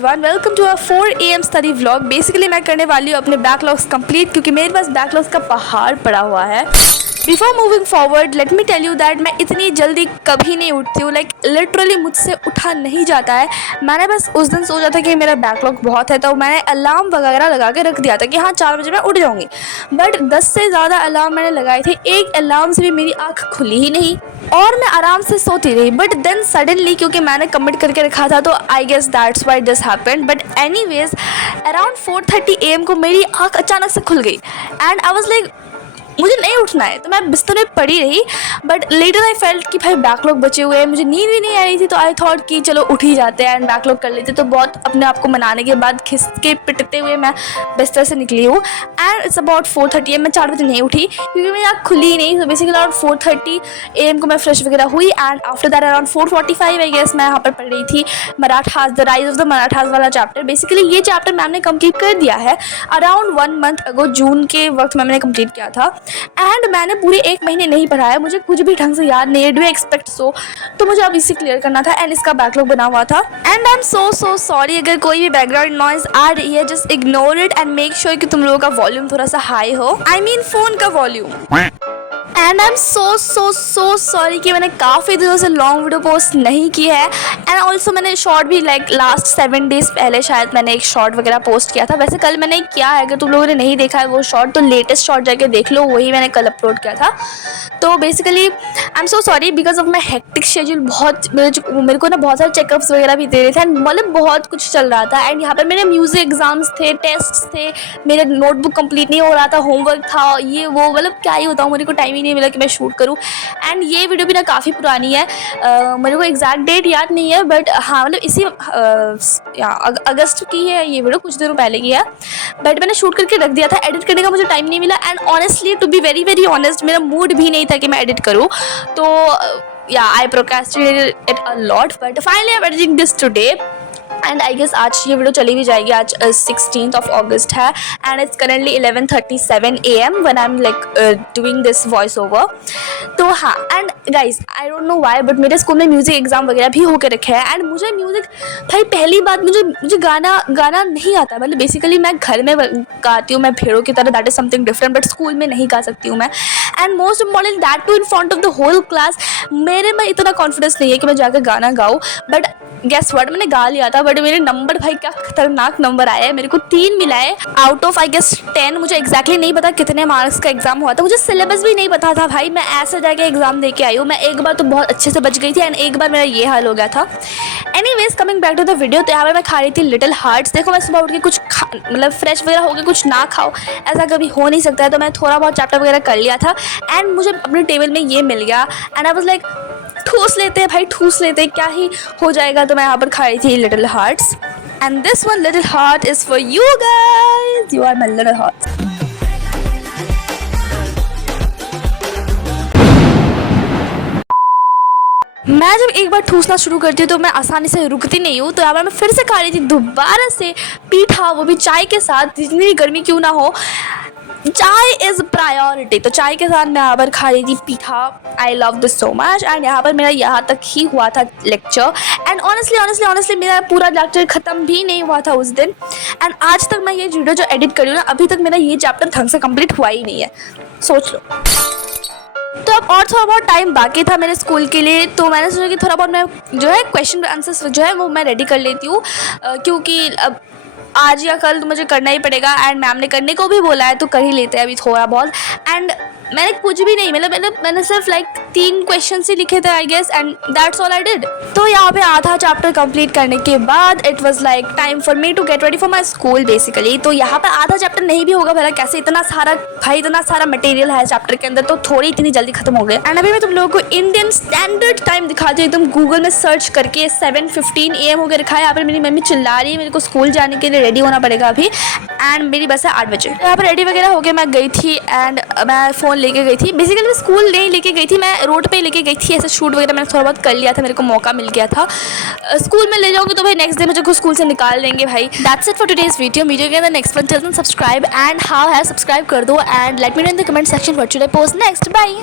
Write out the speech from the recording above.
Everyone, welcome to a 4 AM study vlog. Basically मैं करने वाली हूँ अपने बैकलॉग्स कंप्लीट, क्योंकि मेरे पास बैकलॉग्स का पहाड़ पड़ा हुआ है। Before moving forward let me tell you that मैं इतनी जल्दी कभी नहीं उठती हूँ। लाइक लिटरली मुझसे उठा नहीं जाता है। मैंने बस उस दिन सोचा था कि मेरा बैकलॉग बहुत है, तो मैंने अलार्म वगैरह लगा के रख दिया था कि हाँ 4 बजे मैं उठ जाऊँगी। बट 10 से ज़्यादा अलार्म मैंने लगाए थे, एक अलार्म से भी मेरी आँख खुली ही नहीं और मैं आराम से सोती रही। बट देन सडनली, क्योंकि मैंने कमिट करके रखा था, तो I guess that's why this happened. But anyways around 4:30 AM को मेरी आँख अचानक से खुल गई एंड आई वाज लाइक मुझे नहीं उठना है, तो मैं बिस्तर में पड़ी रही। बट लेटर आई फेल्ट कि भाई बैकलॉग बचे हुए हैं, मुझे नींद भी नहीं आ रही थी, तो आई थॉट कि चलो उठ ही जाते हैं एंड बैकलॉग कर लेते। तो बहुत अपने आप को मनाने के बाद खिसके पिटते हुए मैं बिस्तर से निकली हूँ एंड इट्स अबाउट 4:30 AM। मैं 4 बजे नहीं उठी क्योंकि मेरी आँख खुली ही नहीं। तो बेसिकली अराउंड 4:30 AM को मैं फ्रेश वगैरह हुई and after that around 4:45 I guess मैं यहाँ पर पढ़ रही थी Marathas, the rise of the Marathas वाला चैप्टर। बेसिकली ये चैप्टर मैम ने कंप्लीट कर दिया है अराउंड 1 मंथ अगो, जून के वक्त मैंने कंप्लीट किया था एंड मैंने पूरे 1 महीने नहीं पढ़ा है। मुझे कुछ भी ढंग से याद नहीं है, डू एक्सपेक्ट सो। तो मुझे अब इसे क्लियर करना था एंड इसका बैकलॉग बना हुआ था। And I am so sorry अगर कोई भी बैकग्राउंड नॉइज आ रही है, just ignore it and make sure कि तुम लोगों का वॉल्यूम थोड़ा सा हाई हो, आई मीन फोन का volume. And I am so sorry कि मैंने काफ़ी दिनों से लॉन्ग वीडियो पोस्ट नहीं की है एंड ऑल्सो मैंने शॉर्ट भी लाइक लास्ट 7 डेज़ पहले शायद मैंने एक शॉर्ट वगैरह पोस्ट किया था। वैसे कल मैंने किया है, अगर तुम लोगों ने नहीं देखा है वो शॉर्ट तो लेटेस्ट शॉर्ट जाके देख लो, वही मैंने कल अपलोड किया था। तो basically I am so sorry because of my hectic schedule. बहुत मेरे को ना बहुत सारे चेकअप्स वगैरह भी दे रहे थे एंड मतलब बहुत कुछ चल रहा था एंड यहाँ पर मेरे म्यूज़िक एग्जाम्स थे, टेस्ट थे, मेरे नोटबुक कंप्लीट नहीं हो रहा था, होमवर्क था, ये वो मतलब क्या ही होता हूँ, मेरे को टाइम ही नहीं मिला कि मैं शूट करूँ। एंड ये वीडियो भी ना काफ़ी पुरानी है, मेरे को एग्जैक्ट डेट याद नहीं है, बट हाँ मतलब इसी अगस्त की है ये वीडियो, कुछ दिनों पहले की है। बट मैंने शूट करके रख दिया था, एडिट करने का मुझे टाइम नहीं मिला and honestly to be very honest मेरा मूड भी नहीं था कि मैं एडिट करूँ। तो या I procrastinated it a lot, but finally I am editing this today and I guess आज ये वीडियो चली भी जाएगी। आज 16th August है and it's currently 11:37 AM when I am like doing this voice over. तो हाँ and guys I don't know why but मेरे स्कूल में म्यूज़िक एग्जाम वगैरह भी होकर रखे हैं एंड मुझे म्यूज़िक भाई पहली बात मुझे गाना नहीं आता। मतलब बेसिकली मैं घर में गाती हूँ, मैं भेड़ों की तरह, that is something different, but school में नहीं गा सकती हूँ मैं। And most important that too in front of the whole class. मेरे में इतना कॉन्फिडेंस नहीं है कि मैं जाकर गाना गाऊँ, बट गेस व्हाट मैंने गा लिया था। बट मेरे नंबर भाई क्या खतरनाक नंबर आया है, मेरे को 3 मिला है आउट ऑफ आई गेस 10। मुझे एग्जैक्टली नहीं पता कितने मार्क्स का एग्जाम हुआ था, मुझे सिलेबस भी नहीं पता था भाई। मैं ऐसे जाके एग्जाम दे के आई हूँ। मैं एक बार तो बहुत अच्छे से बच गई थी एंड एक बार मेरा ये हाल हो गया था। Anyways coming back to the video, तो यहाँ पर मैं खा रही थी लिटिल हार्ट्स। देखो मैं सुबह उठ के कुछ मतलब फ्रेश वगैरह होकर कुछ ना खाओ ऐसा कभी हो नहीं सकता है, तो मैं थोड़ा बहुत चैप्टर वगैरह कर लिया था एंड मुझे अपने टेबल में ये मिल गया एंड आई वाज लाइक ठूस लेते हैं भाई, ठूस लेते हैं, क्या ही हो जाएगा। तो मैं यहाँ पर खा रही थी little hearts and this one little heart is for you guys, you are my little hearts. मैं जब एक बार ठूसना शुरू करती हूँ तो मैं आसानी से रुकती नहीं हूँ। तो यहाँ पर मैं फिर से खा रही थी दोबारा से पीठा, वो भी चाय के साथ, जितनी भी गर्मी क्यों ना हो, चाय इज़ प्रायोरिटी। तो चाय के साथ मैं यहाँ पर खा रही थी पीठा। I love this so much and यहाँ पर मेरा यहाँ तक ही हुआ था लेक्चर एंड ऑनेस्टली मेरा पूरा लेक्चर ख़त्म भी नहीं हुआ था उस दिन। एंड आज तक मैं ये वीडियो जो एडिट कर रही हूँ ना, अभी तक मेरा ये चैप्टर ढंग से कंप्लीट हुआ ही नहीं है, सोच लो। तो अब और थोड़ा बहुत टाइम बाकी था मेरे स्कूल के लिए, तो मैंने सोचा कि थोड़ा बहुत मैं जो है क्वेश्चन आंसर्स जो है वो मैं रेडी कर लेती हूँ, क्योंकि अब आज या कल तो मुझे करना ही पड़ेगा एंड मैम ने करने को भी बोला है, तो कर ही लेते हैं अभी थोड़ा बहुत। एंड मैंने कुछ भी नहीं मतलब मैंने सिर्फ लाइक 3 क्वेश्चन ही लिखे थे I guess and that's all I did. तो यहाँ पे आधा चैप्टर कंप्लीट करने के बाद it was like time for me to get ready for my school basically. तो यहाँ पे आधा चैप्टर नहीं भी होगा भला कैसे, इतना सारा मटेरियल है चैप्टर के अंदर, तो थोड़ी इतनी जल्दी खत्म हो गए। एंड अभी मैं तुम लोगों को इंडियन स्टैंडर्ड टाइम दिखाती हूँ, तुम गूगल में सर्च करके 7:15 AM हो गया रखा है। यहाँ पर मेरी मम्मी चिल्ला रही है, मेरे को स्कूल जाने के लिए रेडी होना पड़ेगा अभी एंड मेरी बस है 8 बजे। यहाँ पर रेडी वगैरह हो गया, मैं गई थी एंड मैं फ़ोन लेके गई थी। बेसिकली मैं स्कूल नहीं लेके गई थी, मैं रोड पे लेके गई थी। ऐसे शूट वगैरह मैंने थोड़ा बहुत कर लिया था, मेरे को मौका मिल गया था। स्कूल में ले जाओगे तो भाई नेक्स्ट डे मुझे को स्कूल से निकाल देंगे भाई। That's it for today's video के अंदर next one till then subscribe and how है सब्सक्राइब कर दो and let me know in the comment section what should I post next. Bye.